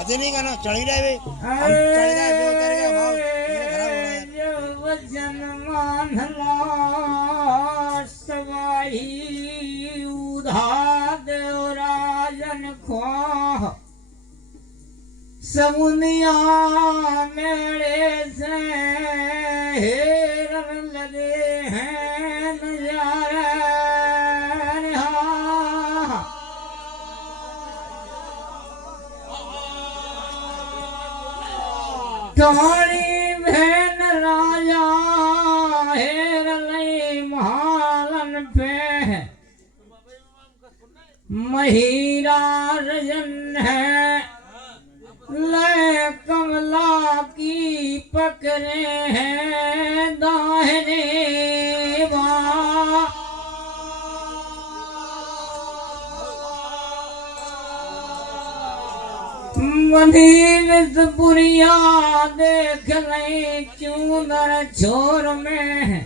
कदे नहीं कहना चढ़ी रहे हम चढ़ गए पे उतर गए भाव खराब हो रहा है वजन मानला सवाई उधा देवराजन खो समुनिया मेरे से हेरन लगे हैं नजारे तुम्हारी बहन राजा हेर लई महालन पे महिरा रजन है ले कमला की पकड़े हैं दाहिने पुरिया देख ले चूनर छोर में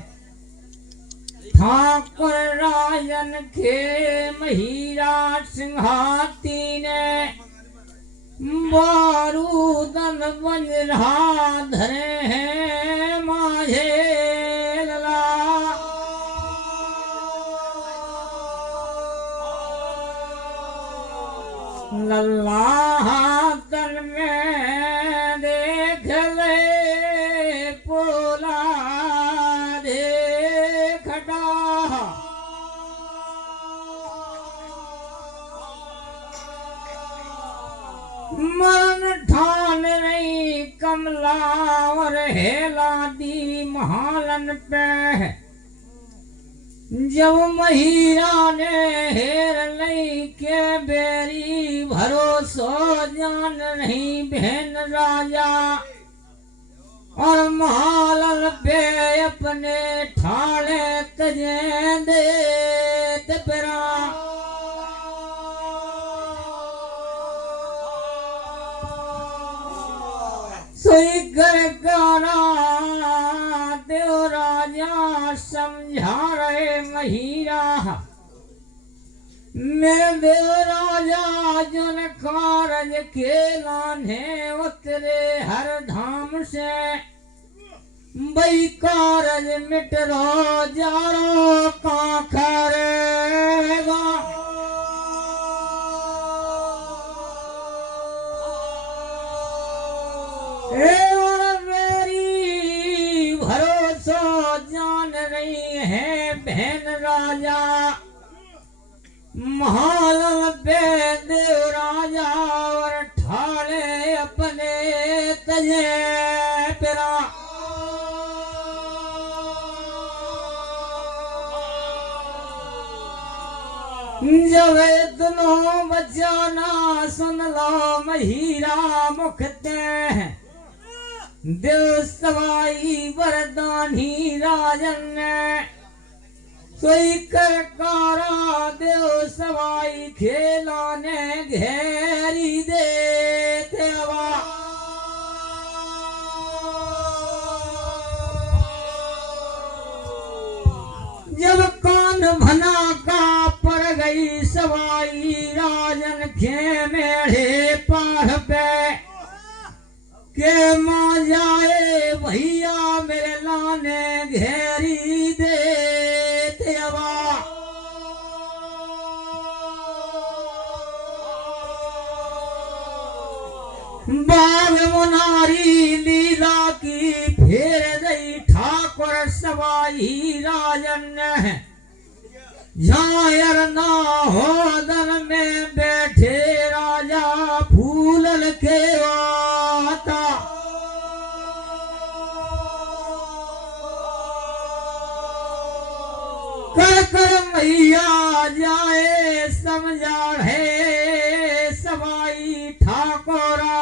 ठाकुर राजन के महिरा सिंहाती ने बारूदन बंजरा धरे हैं माझे लला लल्ला तन में देख ले पोला देखटा मन ठान रही कमला और हेला दी महालन पे जब महिरा ने हेर लई के बेरी भरोसो जान नहीं बहन राजा और महालन पे अपने ठाणे तजे दे तपरा सोई कर काना देव राजा समझा रहे महिरा मेरे देव राजा जुन कारज खेला ने उतरे हर धाम से बई कारज मिट रो जारो का करेगा मेरी भरोसा जान रही है बहन राजा महाल पे देव राजा और ठाणे अपने तजे पिरा जब दोनों बचाना सुन लो महिरा मुखते देव सवाई वरदानी राजन सोई कर कारा देव सवाई खेला ने घेरी दे देवा जब कान भना का पड़ गई सवाई राजन के मेढ़े पार पे के मां जाए भैया मेरे लाने घेरी दे देवा बाग मुनारी लीला की फेर गई ठाकुर सवाई राजन झायर ना हो दन में बैठे राजा फूलल के वाता कर कर मैया जाए समझा है भाई ठाकोरा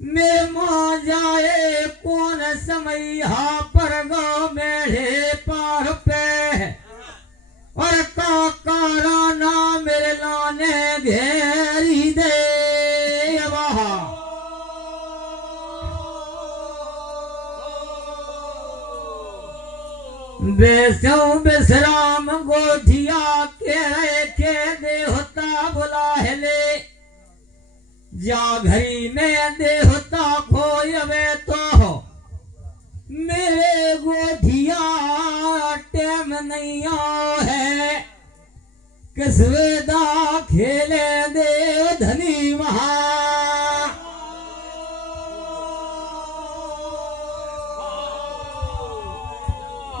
में मां जाए कौन समैया पर गो मेढ़े पार पे और काकारा ना मेरे लाने घेरी दे वहा बेसो बेसराम गोठिया के देवता बुला ले जा घरी में देवता खोयवे तो मेरे गोठिया टेम नहीं आओ है किसवेदा खेले देव धनी महा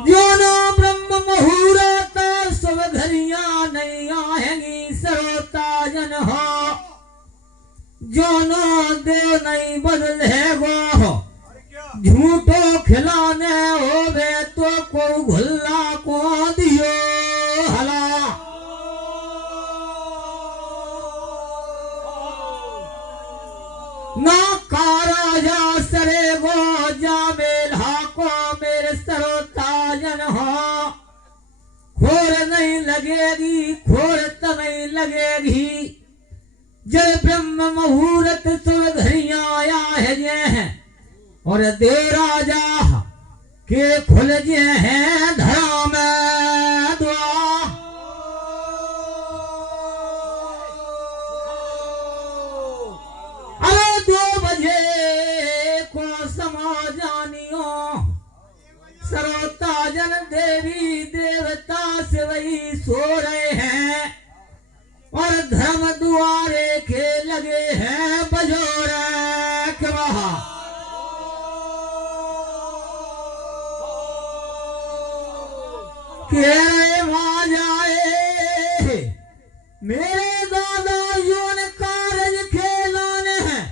जो ना ब्रह्म मुहूर्त सब घरिया नहीं आएंगी सरोता जन हो जो ना देव नहीं बदल है गो झूठो खिलाने होवे तो को घुल्ला को दियो हला ना कारा जा सरे गो जा मेला को मेरे सरोता जन हो खोर नहीं लगेगी खोर तो नहीं लगेगी जय ब्रह्म मुहूर्त सब घरिया आया है जे और देव राजा के खुल जे हैं धरा में द्वार अरे 2 बजे को समा जानियो सरोता जन देवी देवता से वही सो रहे हैं और धर्म दुआरे के लगे हैं बजोरे के वहा के वहां जाए मेरे दादा योन कारज खेलाने हैं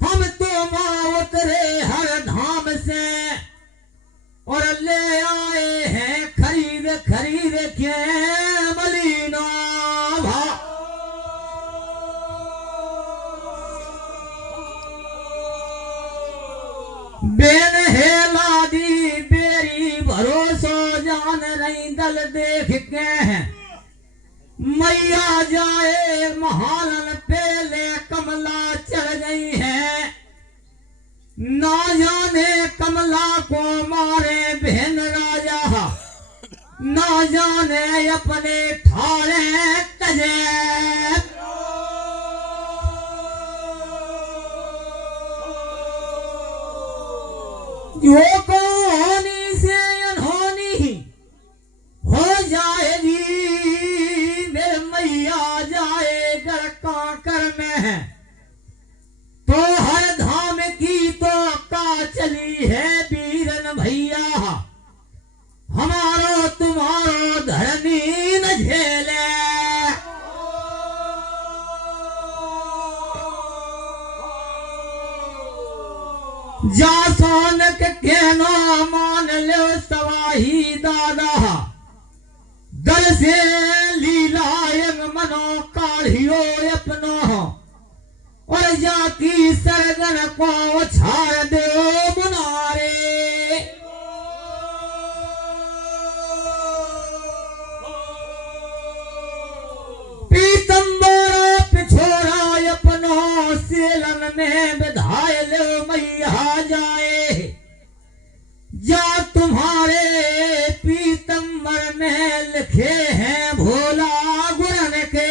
हम तो माँ उतरे हर धाम से और ले आए हैं खरीद खरीद के मलीना भा बेन हेला दी बेरी भरोसो जान नहीं दल देख के मैया जाए महालन पहले कमला चढ़ गई है ना जाने कमला को मारे बहन राजा ना जाने अपने ठाड़े तजे जो कहानी से अनहोनी हो जाएगी मेरे मैया जाए घर काकर में तो हर धाम की तो का चली है बीरन भैया हमारो तुम्हारो धर्मी न झेले जा सोनक कहनो मान लो सवाही दादा दल से लीलायंग मनो काढ़ियो अपनो और जाकी सरगन को छाड़ दो मुनारे पीतम्बरा पिछोरा अपनो सेलन में बधाए लो मैया जाए जा तुम्हारे पीतम्बर में लिखे हैं भोला गुरन के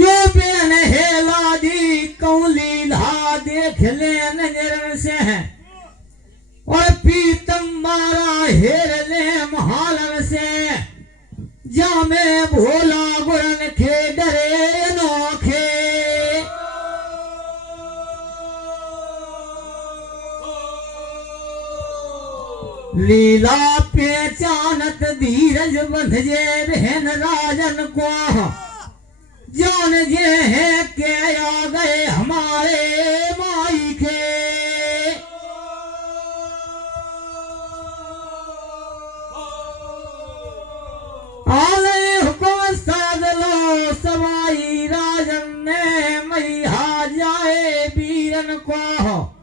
जो बेन हेला दी कौलीला देख ले नजर से और पीतम्बरा हेर ले महालन से जा में भोला गुरन के डरे अनोखे लीला पहचानत धीरज बंधजे बहन राजन को जान जे है के आ गए हमारे माई के राजन को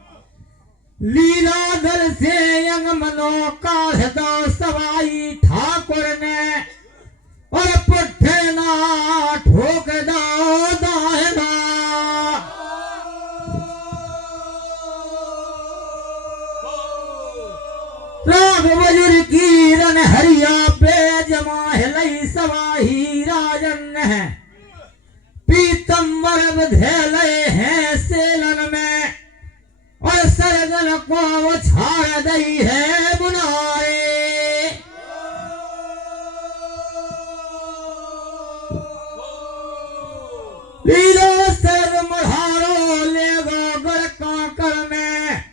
लीलाधर से यंग मनो काढ़दा सवाई ठाकुर ने और पुट्ठे ना ठोक दो दाहना राग वजुर कीरन हरिया बेजमा हिलई सवाही राजन है पीतम्बर बधेले हैं सेलन में और सरगन को छाड़ दई है बुनारे लीलो सरग मढ़ारो ले गो गढ़ कांकर में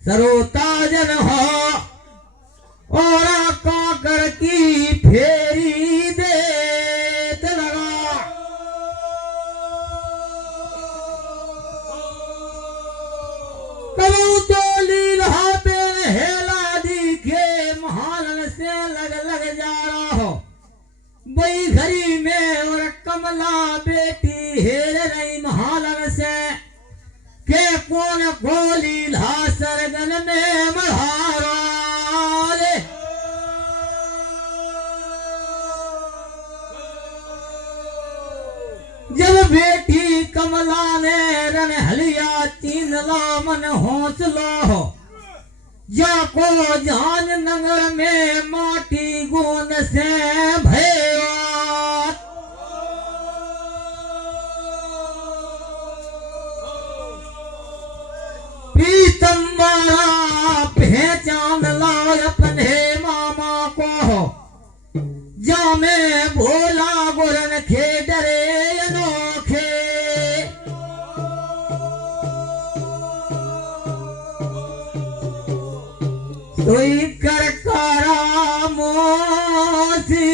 सरोताजन हो और कांकर की फेरी देत लगा कबू तो लीला पे हेला दिखे महालन से लग जा रहा हो बई घरी में और कमला बेटी हेर रही महालन से के कौन को लीला सरगन में मढ़ारा जब बेटी कमला ने रन हलिया तीन लामन हौसलो जाको जान नगर में माटी गोंद से भयो पीतम्बरा पहचान ला अपने मामा को जा में भोला गुरन खे डरे अनोखे सोई कर कारा मोसी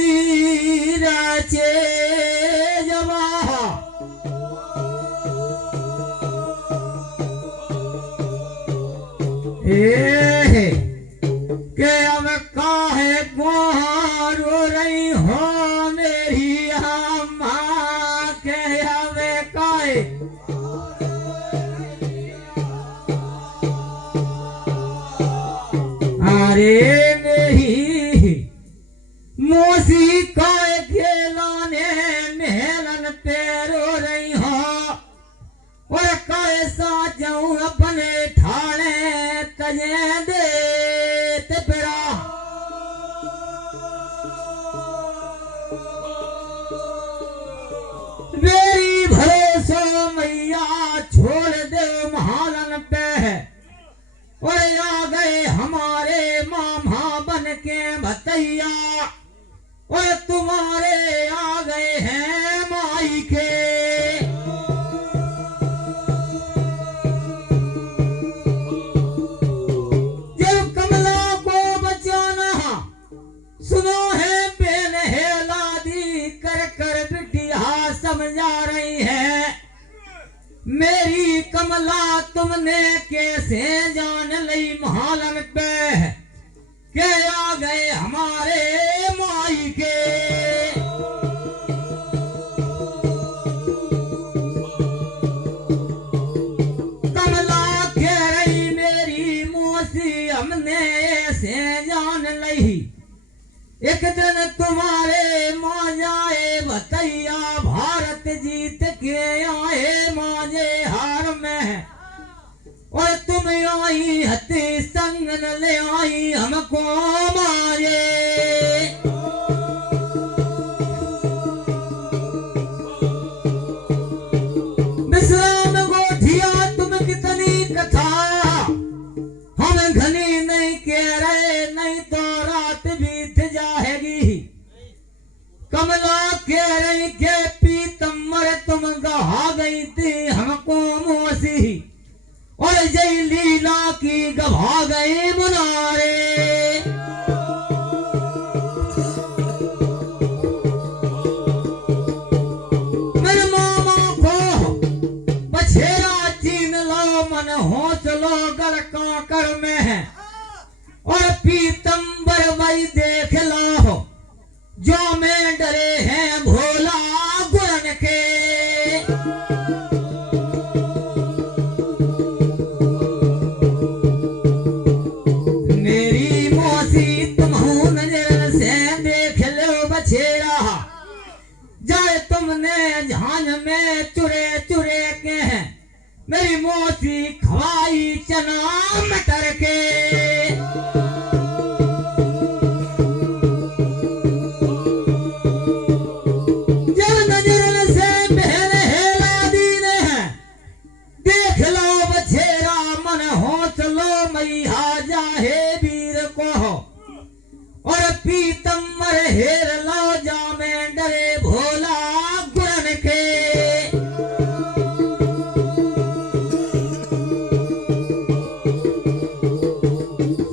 रचे जवा के अब काहे रो रही हो मेरी अम्मा के अब काहे अरे मेरी मोसी काय खेलाने मेहलन पे रो रही हो और कैसा जाऊं अपने ठाणे तजे दे तेरा मेरी भरोसो मैया छोड़ दे महालन पे और आ गए हमारे मामा बन के भतैया और तुम्हारे आ गए हैं माई के सुनो है बेन हेला दी कर कर बिटिया समझा रही है मेरी कमला तुमने कैसे जान लई महालन पे के आ गए हमारे माई के कमला कह रही मेरी मौसी हमने ऐसे जान लई एक दिन तुम्हारे माँ जाए भतैया भारत जीत के आए माजे हार में और तुम आई हती संग न ले आई हमको मारे विश्राम गोठिया तुम कितनी कथा हम घनी नहीं कह रहे नहीं तो रात बीत जाएगी कमला कह रही के पीतम्बर तुम गहा गई थी हमको मोसी और जय लीला की गवा गए मुनारे मेरे मामा को बछेरा चीन लो मन हौसलो गढ़ काकर में है और पीतम्बर वही देख लो जो में डरे हैं भोला गुरन के मेरी मोसी खवाई चना मटर के पीतम्बर हेर लो जामे डरे भोला गुरन के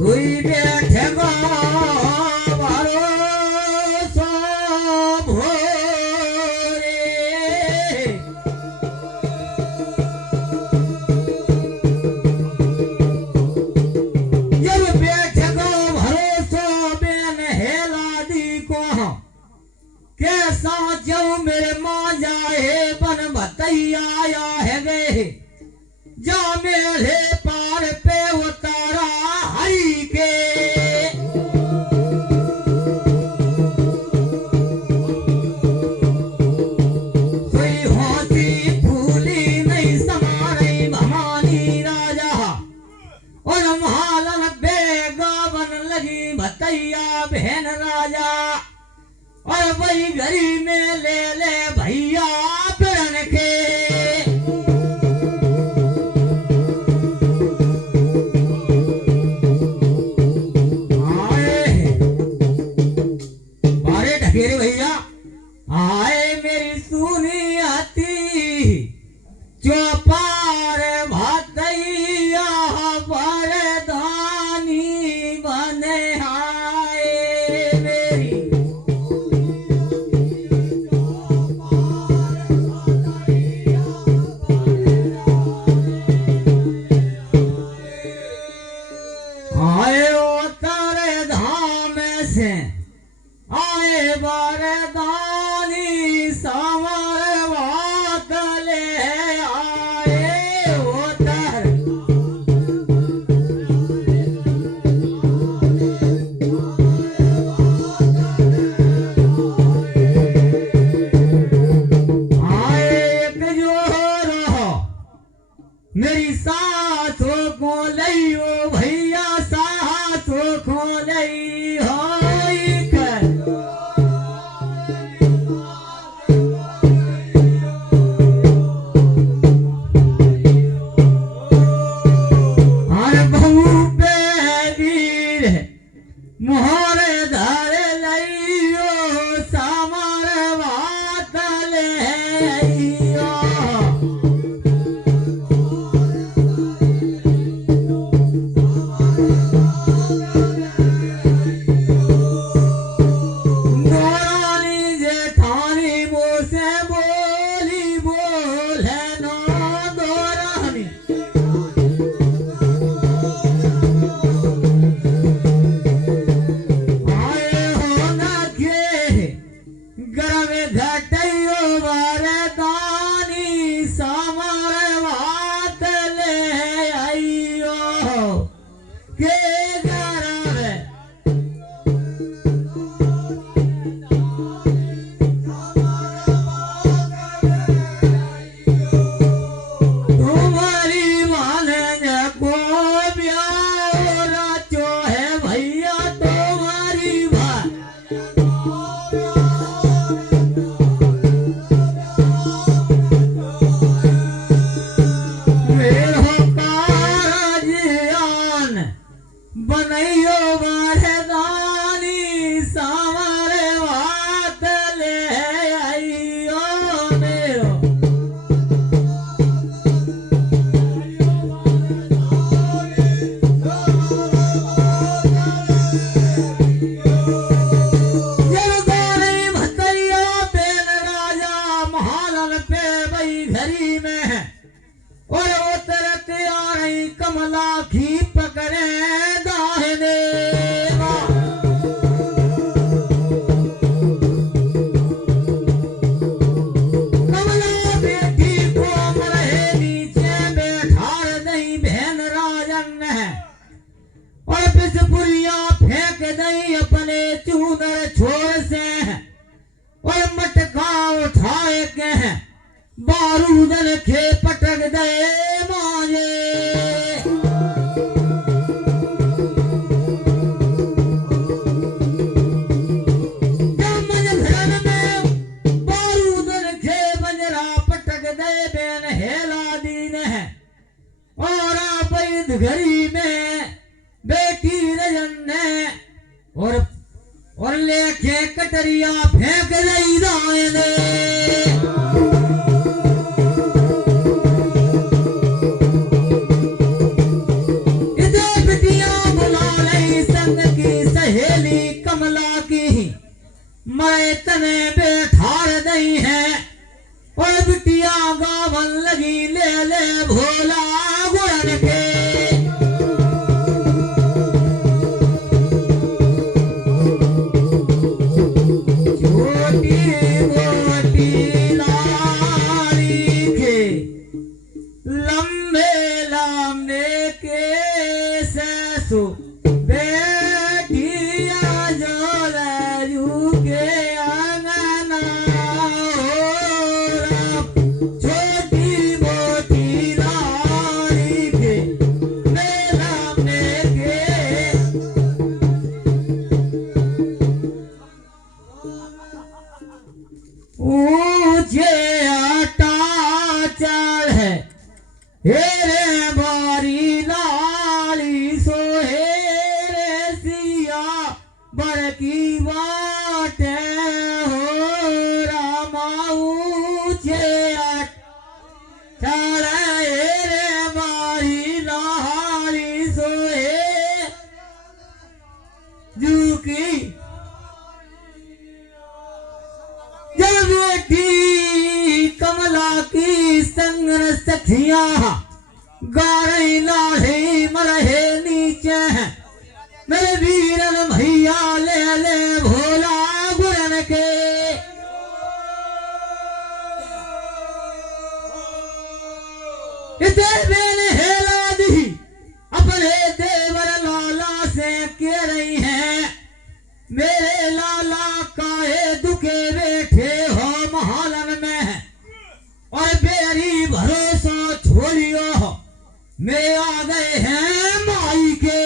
हुई बैठे गो भरोसो भोरे जब बैठे गो भरोसो कैसा जाऊं मेरे माँ जाए बन भतैया आया है गए जा मेरे पार पे उतारा हरी के कोई होती फूली नहीं समा नहीं भवानी राजा और महालन बेगा बन लगी भतैया बहन राजा और वही घड़ी में ले भैया प्रण के आए बारे ढकेरे भैया आए मेरी सुनी आती चौपार भतैया बरदानी बने आए मेरी आए बरदानी समर बात ले आए उतर आए एक जो रहो मेरी सासों को लियो भैया सासों को लियो मोहरे धारे लियो समर बात लियो नौरानी जेठानी मोसे बोली बोले नो दौरानी घटयो वरदानी समर बात ले आइयो के गरवे तुम्हारी माने को ब्याह राचो है भैया तुम्हारी बात बनैयो वरदानी समर बात ले आइयो मेरो जलदारी भतैया बेन राजा महालन पे बई घरी में और उतरत आ रही कमला की पकड़े दाहिने कमला बेटी को रहे नीचे बैठा नहीं बहन राजन और बिस्पुरिया फेंक नहीं अपने चूनर छोर से और मटका उठाए के बारूदन के पटक दे और लेके कटरिया फेंक रही दाने इधर बिटिया बुला रही संग की सहेली कमला की मैं तने बैठार नहीं है और बिटिया गावन लगी ले ले भोला गुड़न के हेरे बारी लाली सो हेरे सिया बड़की बाटे हो रामाऊ चढ़े हेरे बारी लाली सो हे जुकी जब बेटी कमला की संग सखिया गाड़ी लाढ़ी मरहे नीचे मेरे वीरन भैया ले ले भोला गुरन के इसे मैंने हेला दी अपने देवर लाला से कह रही हैं मेरे लाला काहे दुखे बैठे हो महालन में और बेरी भरोसा छोड़ियो मैं आ गए हैं माई के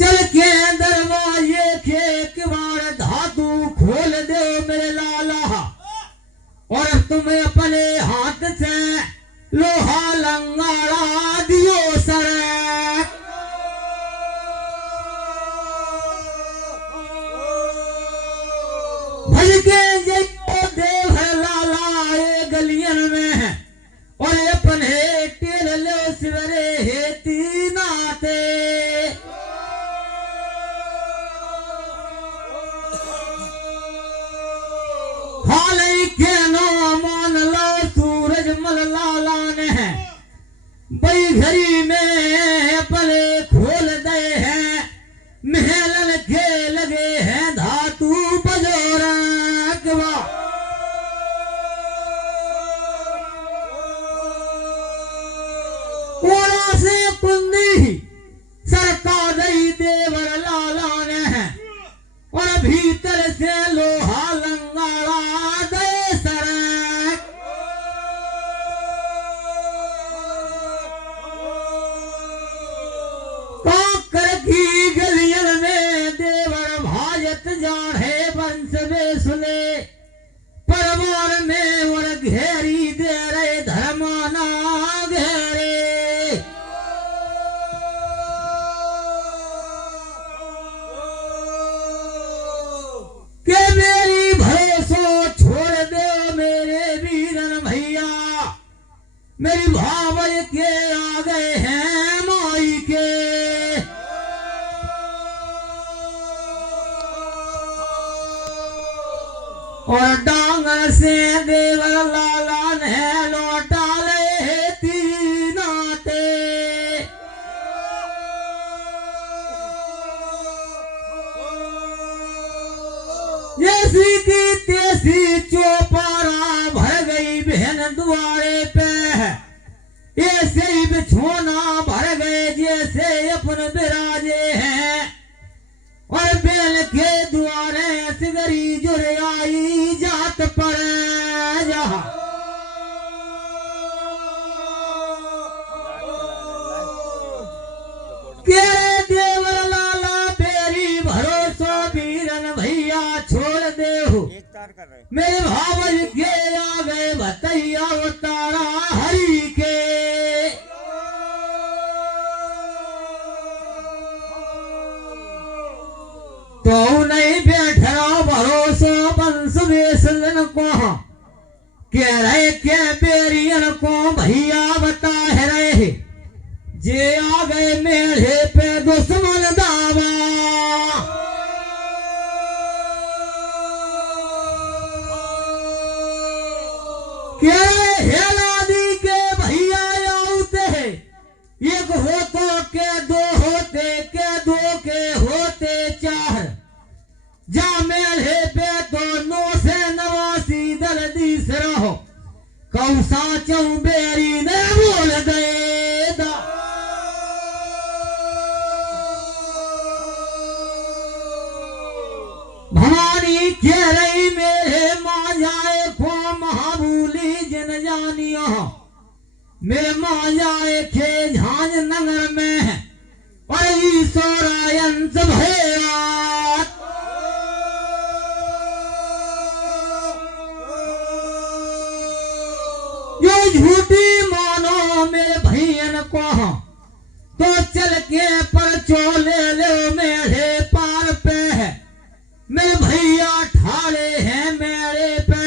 चल के दरवाजे के किवाड़ धातु खोल दो मेरे लाला और तुम्हें अपने हाथ से लोहा लंगाड़ा दियो सर भज के देव लाला ये गलियन में और अपने टेल लो सवेरे हेती नाते हाल के नो मान लो सूरज मल लाला ने बई घरी में अपने खोल दे हैं महलन के लगे हैं धातु बजोरा ओला से कुंदी सरका दई देवर लाला ने और भीतर से लोहा लंगाड़ा दे सरक काकर की गलियन में देवर भाजत जाढ़े बंस में सुने परवार में और घेरी दे रहे धर्माना घेरे के मेरी भरोसो छोड़ दे मेरे वीरन भैया मेरी भावल के आ गए हैं माई के और डांगर से देवर लाला ने लौटा ले तीनाते जैसी की तेसी चौपारा भर गई बहन द्वारे पे ऐसे ही बिछोना भर गए जैसे अपन बिराजे हैं और बेल के द्वारे सिगरी जुड़ आई जात पर जहा के देवर लाला बेरी भरोसा वीरन भैया छोड़ दे हो मेरे भावल के आ गए भतैया उतारा हरि के तो नहीं बैठा भरोसो बंस बेसन को कह रहे के बेरियन को भैया बता है रहे जे आ गए मेरे पे दुश्मन दावा के हेलादी के भैया आउते एक हो तो के दो होते के दो के होते चार जा मेरे पे तो 989 दर्दी से रहो कौसा चौबेरी ने बोल दे दा भवानी कह रही मेरे माँ जाए खो महाबूली जन जानियो मेरे माँ जाए खे झांझ नगर में और ईश्वरायन सब जो झूठी मानो मेरे भैयन को तो चल के परचो ले लो मेरे पार पे मेरे भैया ठाड़े हैं मेरे पे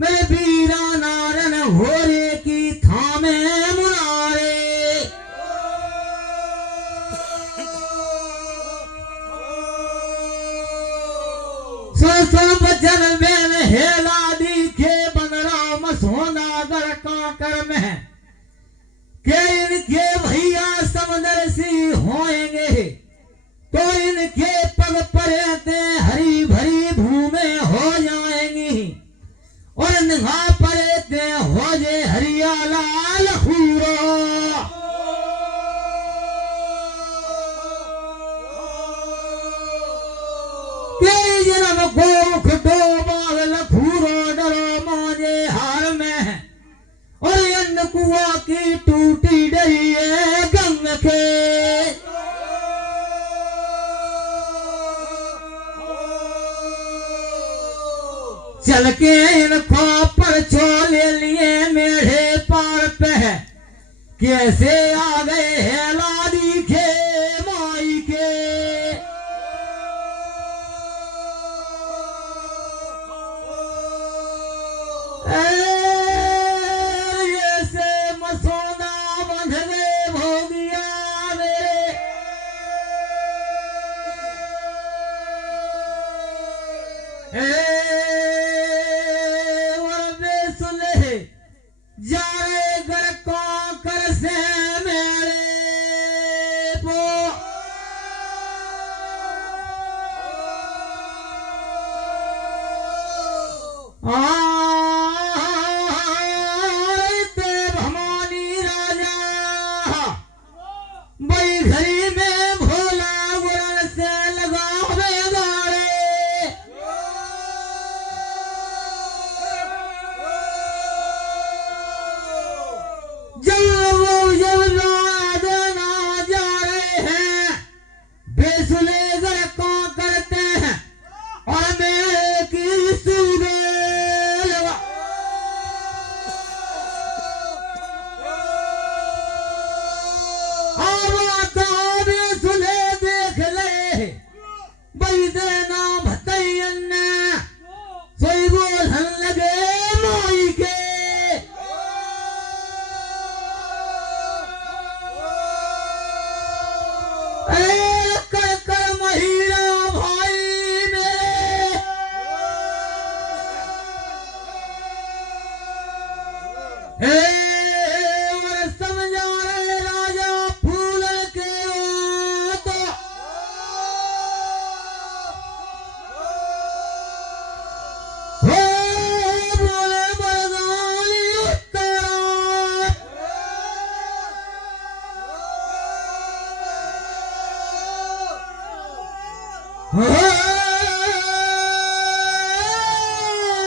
मेरे वीरा नारन घोरे की थामे मुनारे सुन बचन बेन हेला दिखे बनराम सोनागर काकर में के इनके भैया समदर्शी होएंगे तो इनके पग परेते हरी भरी भूमे हो जाएंगी और निगाह परेते हो जे हरियाला लखूरो के जन्म को खटो बाग लखूरो डरो माजे हार में और अन्न कुआ की टूटी डरी है गंग के चल के इनको पर छोले लिए मेरे पार पे कैसे आ गए हैं लादी के माई के ऐसे मसौदा बंधने भोगिया मेरे जाए घर को कर से मेरे पो भवानी राजा बई घरी में भोला गुरन से लगावे गाड़े जब लादना जा रहे हैं बेसुले घर को करते हैं और मेरे की सुबेल बेसुले देख ले बई देना भतैयन सोई बोलन लगे माई के कर कर महिला भाई मेरे समझा रहे राजा फूल के तो बोले बरदानी उत्तरा